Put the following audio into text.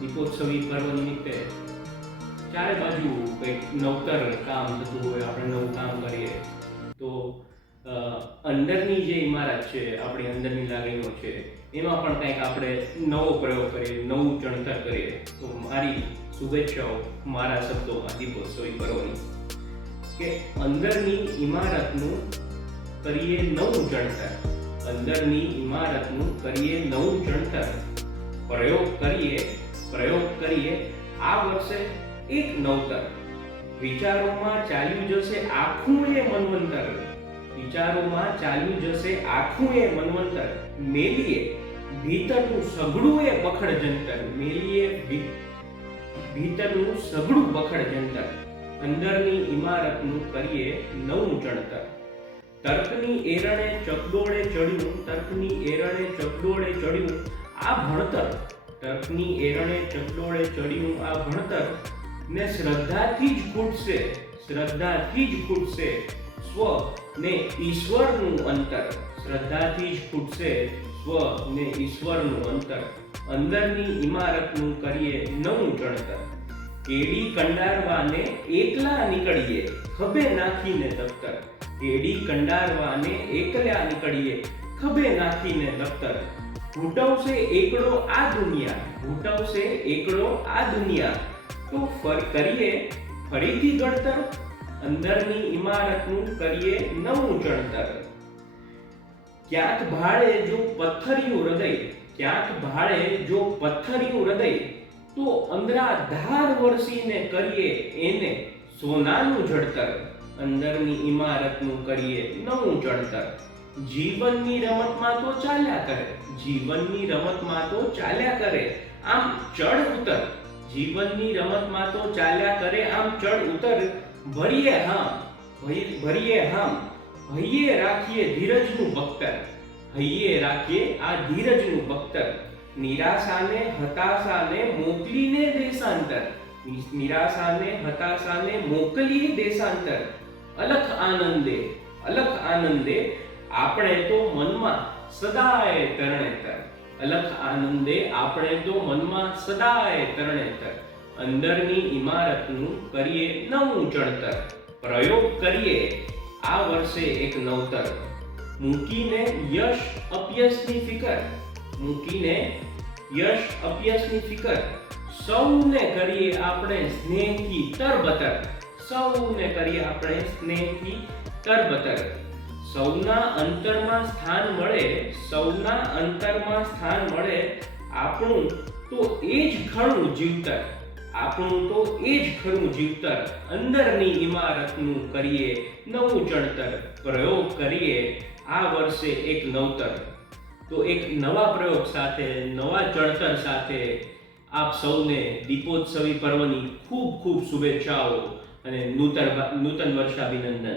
દીપોત્સવી પર્વ નિમિત્તે ચારે બાજુ કંઈક નવતર કામ થતું હોય, આપણે નવું કામ કરીએ તો અંદરની જે ઇમારત છે, આપણી અંદરની લાગણીઓ છે, એમાં પણ કંઈક આપણે નવો પ્રયોગ કરીએ, નવું ચણતર કરીએ. તો મારી શુભેચ્છાઓ મારા શબ્દોમાં દીપોત્સવી પર્વની, કે અંદરની ઇમારતનું કરીએ નવું ચણતર, અંદરની ઇમારતનું કરીએ નવું ચણતર, પ્રયોગ કરીએ આ વર્ષે એક નવતર. વિચારોમાં ચાલ્યું જશે આખું એ મનવંતર, વિચારોમાં ચાલ્યું જશે આખું એ મનવંતર, મેલીએ ભીતરનું સઘળું એ બખડ જંતર, મેલીએ ભીતરનું સઘળું બખડ જંતર, અંદરની ઇમારતનું કરીએ નવું ચણતર. તર્કની એરણે ચકડોળે ચડ્યું, તર્કની એરણે ચકડોળે ચડ્યું આ ભણતર, તર્કની એરણે ચકડોળે ચડ્યું આ ભણતર, ને શ્રદ્ધાથી જ ખૂટશે, શ્રદ્ધાથી જ ખૂટશે સ્વ ને ઈશ્વરનું અંતર, શ્રદ્ધાથી જ ખૂટશે સ્વ ને ઈશ્વરનું અંતર, અંદરની ઇમારતનું કરીએ નવું ચણતર. કેડી કંડારવાને એકલા નીકળીએ, ખભે નાખીને દફતર, કેડી કંડારવાને એકલા નીકળીએ, ખભે નાખીને દફતર, ઘૂંટવશે એકડો આ દુનિયા, ઘૂંટવશે એકડો આ દુનિયા, તો કરીએ ફરીથી ઘડતર, અંદરની ઇમારતનું કરીએ નવું ચણતર. ક્યાંક ભાળે જો પથ્થરિયું હૃદય, ક્યાંક ભાળે જો પથ્થરિયું હૃદય, તો અંદરાધાર વરસીને કરીએ એને સોનાનું જડતર, અંદરની ઇમારતનું કરીએ નવું ચણતર. જીવનની રમતમાં તો ચાલ્યા કરે, જીવનની રમતમાં તો ચાલ્યા કરે આમ ચડ ઉતર, જીવનની રમતમાં તો ચાલ્યા કરે આમ ચડ ઉતર, ભરીએ હામ, હૈયે રાખીએ ધીરજનું બખ્તર, હૈયે રાખીએ આ ધીરજનું બખ્તર, નિરાશાને હતાશાને મોકલીને દેશાંતર, નિરાશાને હતાશાને મોકલીએ દેશાંતર, અલખ આનંદે આપણે તો મનમાં સદાય તરણેતર, અલખ આનંદે આપણે તો મનમાં સદાય તરણેતર, અંદરની ઇમારતનું કરીએ નવું ચણતર, પ્રયોગ કરીએ આ વર્ષે એક નવતર. મૂકીને યશ અપયશની ફિકર, મૂકીને યશ અપયશની ફિકર, સૌને કરીએ આપણે સ્નેહથી તરબતર, સૌને કરીએ આપણે સ્નેહથી તરબતર, સૌના અંતરમાં સ્થાન મળે, સૌના અંતરમાં સ્થાન મળે, આપણું તો એ જ ખરું જીવતર, આપણું તો એ જ ખરું જીવતર, અંદરની ઇમારતનું કરીએ નવું ચણતર, પ્રયોગ કરીએ આ વર્ષે એક નવતર. તો એક નવા પ્રયોગ સાથે, નવા ચણતર સાથે આપ સૌને દીપોત્સવી પર્વની ખૂબ ખૂબ શુભેચ્છાઓ અને નૂતન વર્ષાભિનંદન.